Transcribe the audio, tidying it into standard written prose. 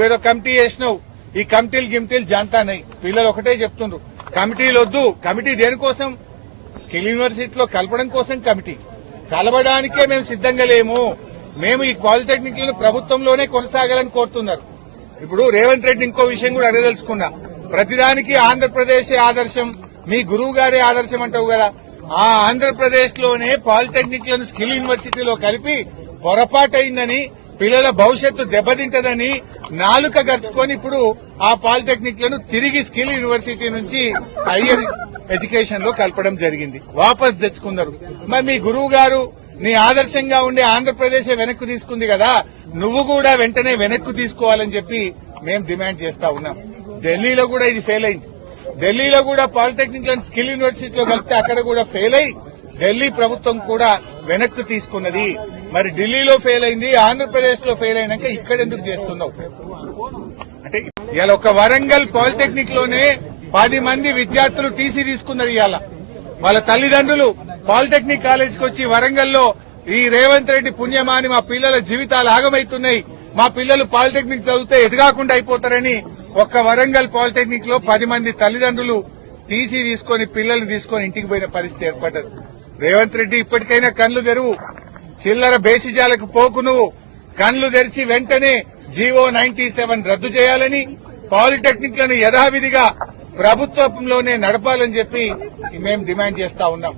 నువ్వేదో కమిటీ చేసినావు, ఈ కమిటీలు జాంతానాయి. పిల్లలు ఒకటే చెప్తుండ్రు, కమిటీలు వద్దు. కమిటీ దేనికోసం? స్కిల్ యూనివర్సిటీలో కలపడం కోసం కమిటీ. కలవడానికే మేము సిద్దంగా లేము. మేము ఈ పాలిటెక్నిక్లను ప్రభుత్వంలోనే కొనసాగాలని కోరుతున్నారు. ఇప్పుడు రేవంత్ రెడ్డి ఇంకో విషయం కూడా అడగదలుచుకున్నా. ప్రతిదానికి ఆంధ్రప్రదేశే ఆదర్శం, మీ గురువు గారే ఆదర్శం అంటావు కదా. ఆ ఆంధ్రప్రదేశ్ లోనే పాలిటెక్నిక్లను స్కిల్ యూనివర్సిటీలో కలిపి పొరపాటైందని, పిల్లల భవిష్యత్తు దెబ్బతింటదని నాలుక గర్చుకొని ఇప్పుడు ఆ పాలిటెక్నిక్లను తిరిగి స్కిల్ యూనివర్సిటీ నుంచి హైయర్ ఎడ్యుకేషన్ లో కలపడం జరిగింది. వాపస్ తెచ్చుకున్నారు. మరి మీ గురువు గారు నీ ఆదర్శంగా ఉండే ఆంధ్రప్రదేశ్ వెనక్కు తీసుకుంది కదా, నువ్వు కూడా వెంటనే వెనక్కు తీసుకోవాలని చెప్పి మేము డిమాండ్ చేస్తా ఉన్నాం. ఢిల్లీలో కూడా ఇది ఫెయిల్ అయింది. ఢిల్లీలో కూడా పాలిటెక్నిక్ స్కిల్ యూనివర్సిటీలో కలిపితే అక్కడ కూడా ఫెయిల్ అయి ఢిల్లీ ప్రభుత్వం కూడా వెనక్కు తీసుకున్నది. మరి ఢిల్లీలో ఫెయిల్ అయింది, ఆంధ్రప్రదేశ్ లో ఫెయిల్ అయినాక ఇక్కడ ఎందుకు చేస్తున్నావు? అంటే ఇవాళ ఒక వరంగల్ పాలిటెక్నిక్ లోనే 10 మంది విద్యార్థులు టీసీ తీసుకున్నారు. ఇవాళ వాళ్ళ తల్లిదండ్రులు పాలిటెక్నిక్ కాలేజీకి వచ్చి వరంగల్లో ఈ రేవంత్ రెడ్డి పుణ్యమాని మా పిల్లల జీవితాలు ఆగమవుతున్నాయి, మా పిల్లలు పాలిటెక్నిక్ చదివితే ఎదగాకుండా అయిపోతారని ఒక్క వరంగల్ పాలిటెక్నిక్ లో 10 మంది తల్లిదండ్రులు టీసీ తీసుకుని పిల్లల్ని తీసుకుని ఇంటికి పోయిన పరిస్థితి ఏర్పడ్డది. రేవంత్ రెడ్డి ఇప్పటికైనా కళ్లు తెరువు, చిల్లర బేసిజాలకు పోకు. నువ్వు కళ్లు తెరిచి వెంటనే జీవో 97 రద్దు చేయాలని, పాలిటెక్నిక్లను యథావిధిగా ప్రభుత్వంలోనే నడపాలని చెప్పి మేము డిమాండ్ చేస్తా ఉన్నాం.